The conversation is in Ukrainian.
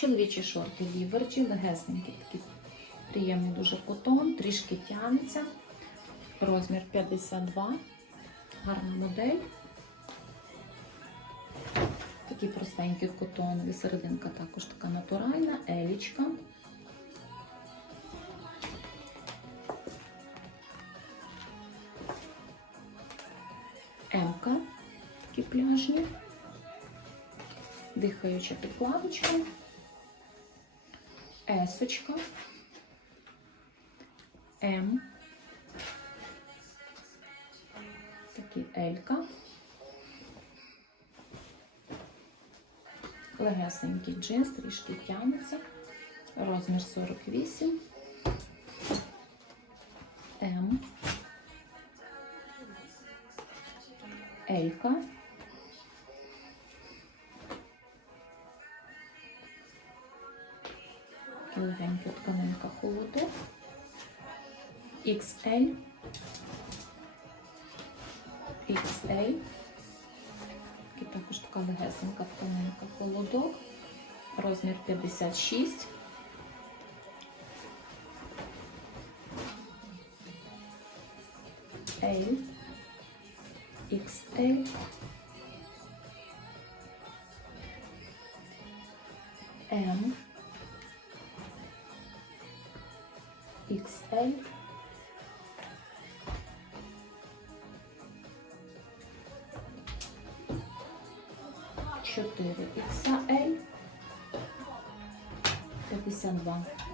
Чоловічі шорти ліверджі, легесенькі, такі приємний дуже котон, трішки тягнеться. Розмір 52. Гарна модель. Такі простенькі котонові, серединка також така натуральна, елічка. Емка, такі пляжні, дихаюча підкладочка, есочка, М, такі Елька, легесенький джинс, трішки тягнеться, розмір 48, М, Елька. Легенька тканинка холодок. XL. XL. І також така легесенька тканинка холодок. Розмір 56. L. XL. M. XL. Чотири XL. 52.